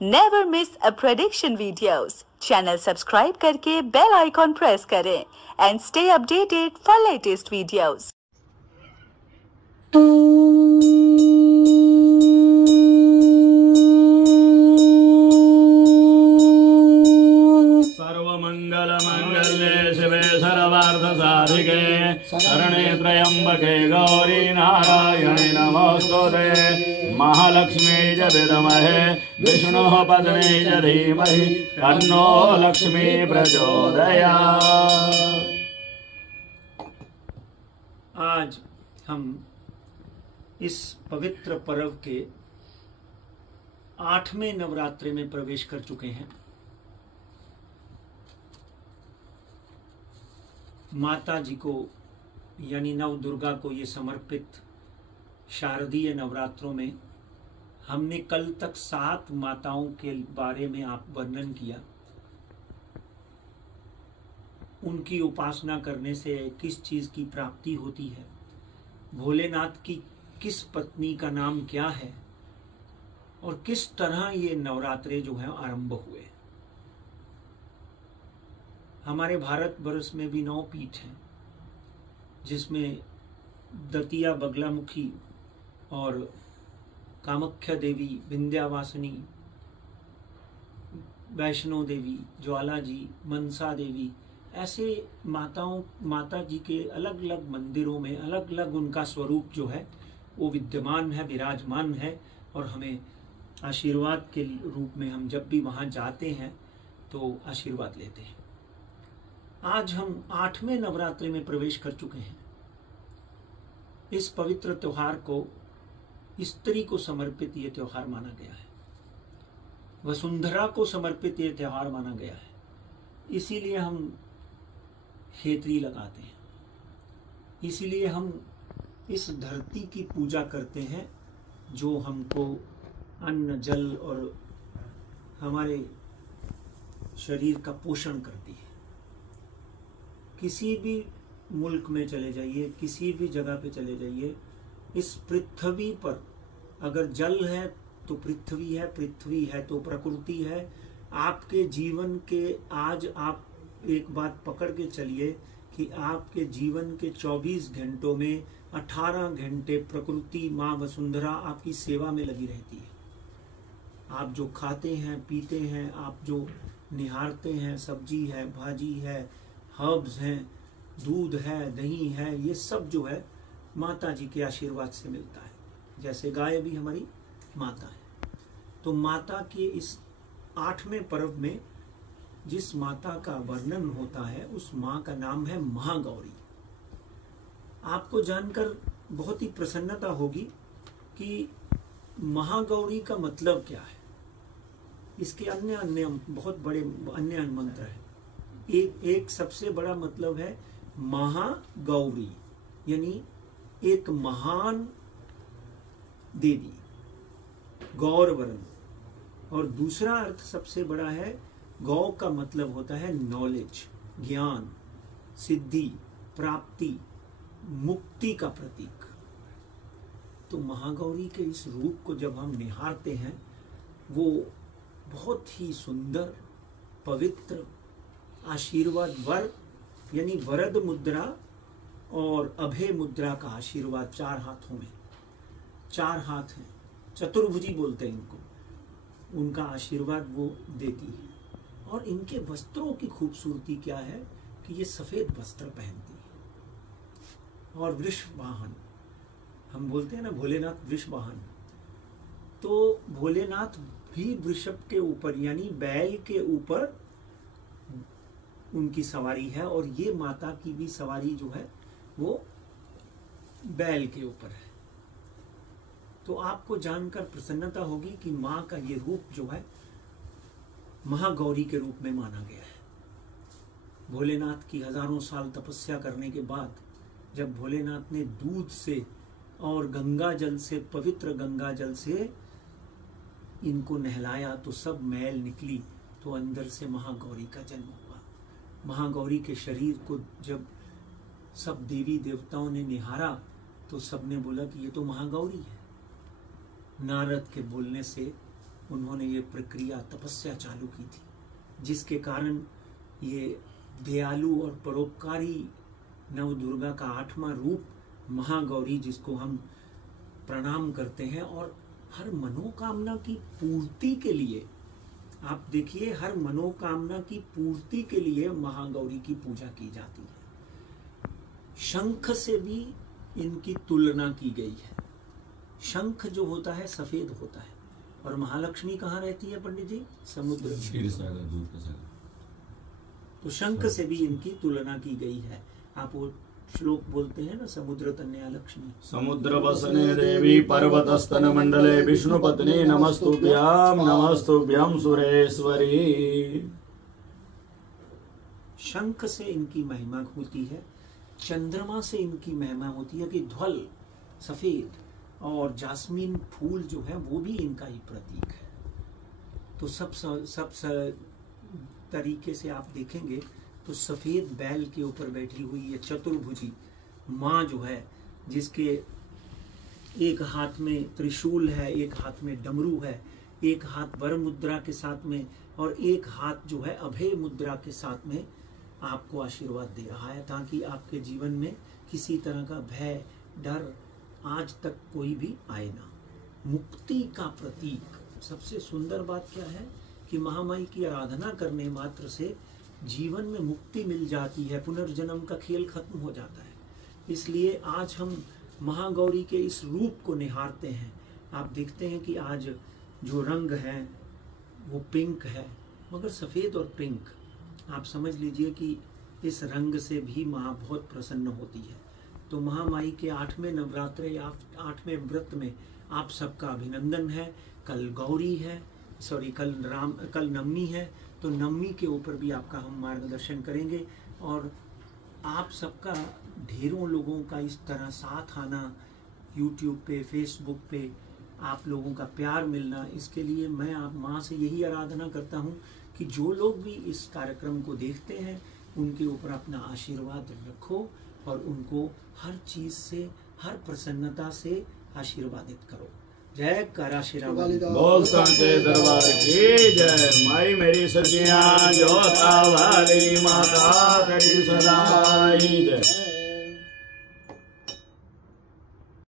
Never miss a prediction videos. Channel subscribe करके bell icon press करें and stay updated for latest videos. सर्वमंगल मंगल्ये शिवे सर्वार्थ साधिके शरणे त्र्यंबके गौरी नारायणे नमोस्तुते। महालक्ष्मी च विद्महे विष्णुः पत्नी च धीमहि तन्नो लक्ष्मी प्रचोदयात्। आज हम इस पवित्र पर्व के 8वें नवरात्रि में प्रवेश कर चुके हैं। माता जी को यानी नव दुर्गा को ये समर्पित शारदीय नवरात्रों में हमने कल तक 7 माताओं के बारे में आप वर्णन किया। उनकी उपासना करने से किस चीज की प्राप्ति होती है, भोलेनाथ की किस पत्नी का नाम क्या है और किस तरह ये नवरात्रे जो है आरंभ हुए। हमारे भारत वर्ष में भी 9 पीठ हैं, जिसमें दतिया बगलामुखी और कामाख्या देवी, विंध्यावासिनी, वैष्णो देवी, ज्वाला जी, मनसा देवी, ऐसे माता जी के अलग अलग मंदिरों में अलग अलग उनका स्वरूप जो है वो विद्यमान है, विराजमान है। और हमें आशीर्वाद के रूप में हम जब भी वहां जाते हैं तो आशीर्वाद लेते हैं। आज हम 8वें नवरात्रि में प्रवेश कर चुके हैं। इस पवित्र त्योहार को स्त्री को समर्पित ये त्योहार माना गया है, वसुंधरा को समर्पित ये त्योहार माना गया है। इसीलिए हम खेतरी लगाते हैं, इसीलिए हम इस धरती की पूजा करते हैं जो हमको अन्न, जल और हमारे शरीर का पोषण करती है। किसी भी मुल्क में चले जाइए, किसी भी जगह पे चले जाइए, इस पृथ्वी पर अगर जल है तो पृथ्वी है, पृथ्वी है तो प्रकृति है। आपके जीवन के आज आप एक बात पकड़ के चलिए कि आपके जीवन के 24 घंटों में 18 घंटे प्रकृति माँ वसुंधरा आपकी सेवा में लगी रहती है। आप जो खाते हैं, पीते हैं, आप जो निहारते हैं, सब्जी है, भाजी है, हर्ब्स हैं, दूध है, दही है, ये सब जो है माता जी के आशीर्वाद से मिलता है। जैसे गाय भी हमारी माता है। तो माता के इस 8वें पर्व में जिस माता का वर्णन होता है उस माँ का नाम है महागौरी। आपको जानकर बहुत ही प्रसन्नता होगी कि महागौरी का मतलब क्या है। इसके अन्य अन्य बहुत बड़े अन्य मंत्र हैं। एक सबसे बड़ा मतलब है महागौरी, यानी एक महान देवी, गौरवर्ण। और दूसरा अर्थ सबसे बड़ा है, गौ का मतलब होता है नॉलेज, ज्ञान, सिद्धि, प्राप्ति, मुक्ति का प्रतीक। तो महागौरी के इस रूप को जब हम निहारते हैं, वो बहुत ही सुंदर, पवित्र, आशीर्वाद, वर यानी वरद मुद्रा और अभय मुद्रा का आशीर्वाद 4 हाथों में, 4 हाथ हैं, चतुर्भुजी बोलते हैं इनको, उनका आशीर्वाद वो देती है। और इनके वस्त्रों की खूबसूरती क्या है कि ये सफेद वस्त्र पहनती है। और वृषवाहन, हम बोलते हैं ना भोलेनाथ वृषवाहन, तो भोलेनाथ भी वृषभ के ऊपर यानी बैल के ऊपर उनकी सवारी है। और ये माता की भी सवारी जो है वो बैल के ऊपर है। तो आपको जानकर प्रसन्नता होगी कि माँ का ये रूप जो है महागौरी के रूप में माना गया है। भोलेनाथ की हजारों साल तपस्या करने के बाद जब भोलेनाथ ने दूध से और गंगा जल से, पवित्र गंगा जल से इनको नहलाया तो सब मैल निकली, तो अंदर से महागौरी का जन्म हुआ। महागौरी के शरीर को जब सब देवी देवताओं ने निहारा तो सबने बोला कि ये तो महागौरी है। नारद के बोलने से उन्होंने ये प्रक्रिया तपस्या चालू की थी, जिसके कारण ये दयालु और परोपकारी नव दुर्गा का 8वां रूप महागौरी, जिसको हम प्रणाम करते हैं, और हर मनोकामना की पूर्ति के लिए, आप देखिए, हर मनोकामना की पूर्ति के लिए महागौरी की पूजा की जाती है। शंख से भी इनकी तुलना की गई है। शंख जो होता है सफेद होता है, और महालक्ष्मी कहाँ रहती है पंडित जी? समुद्र में। तो शंख से भी इनकी तुलना की गई है। आप वो श्लोक बोलते हैं ना, समुद्र तन्या लक्ष्मी, समुद्र वसने देवी पर्वतस्तन मंडले विष्णु पत्नी नमस्तुभ्यम सुरेश्वरी। शंख से इनकी महिमा होती है। चंद्रमा से इनकी महिमा होती है कि ध्वल सफेद, और जास्मीन फूल जो है वो भी इनका ही प्रतीक है। तो सब तरीके से आप देखेंगे तो सफेद बैल के ऊपर बैठी हुई ये चतुर्भुजी माँ जो है, जिसके एक हाथ में त्रिशूल है, एक हाथ में डमरू है, एक हाथ वर मुद्रा के साथ में, और एक हाथ जो है अभय मुद्रा के साथ में आपको आशीर्वाद दे रहा है, ताकि आपके जीवन में किसी तरह का भय डर आज तक कोई भी आए ना। मुक्ति का प्रतीक। सबसे सुंदर बात क्या है कि महामाई की आराधना करने मात्र से जीवन में मुक्ति मिल जाती है, पुनर्जन्म का खेल खत्म हो जाता है। इसलिए आज हम महागौरी के इस रूप को निहारते हैं। आप देखते हैं कि आज जो रंग है वो पिंक है, मगर सफ़ेद और पिंक, आप समझ लीजिए कि इस रंग से भी माँ बहुत प्रसन्न होती है। तो महामाई के 8वें नवरात्रे या 8वें व्रत में आप सबका अभिनंदन है। कल गौरी है, कल नवमी है, तो नवमी के ऊपर भी आपका हम मार्गदर्शन करेंगे। और आप सबका, ढेरों लोगों का इस तरह साथ आना, YouTube पे, Facebook पे आप लोगों का प्यार मिलना, इसके लिए मैं आप माँ से यही आराधना करता हूँ कि जो लोग भी इस कार्यक्रम को देखते हैं उनके ऊपर अपना आशीर्वाद रखो, और उनको हर चीज़ से, हर प्रसन्नता से आशीर्वादित करो। जय काराशिरा बोल सांचे दरबार की जय। माई मेरी सखियां जोता वाली माता तेरी सदाई जय।